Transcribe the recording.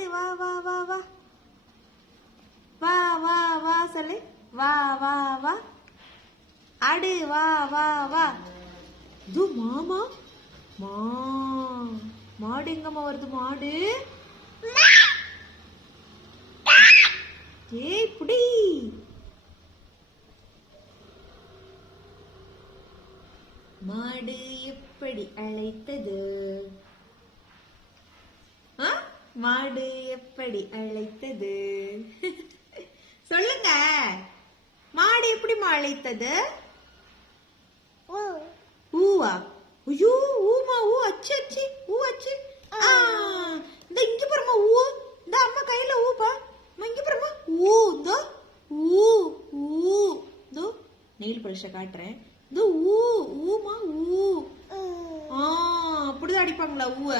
ஆடு வா வா வா வா வா வா வா சொல்லு வா வா வா ஆடு வா வா வா இது மாமா மாடு எங்கம்மா வருது மாடு ஏய் புடி மாடு எப்படி அழைத்தது மாடு எப்படி அழைத்தது சொல்லுங்க மாடு எப்படி அழைத்தது ஊவா ஐயோ ஊமா ஊ அச்சு அச்சு ஊ அச்சு இந்த இங்க பாருமா ஊ இந்த அம்மா கையில ஊப்பா இங்க பாருமா ஊ இந்த ஊ ஊ இந்த நெயில் பாலிஷ காட்டுறேன் இந்த ஊ ஊமா ஊ அப்படிதான் அடிப்பாங்களா ஊவ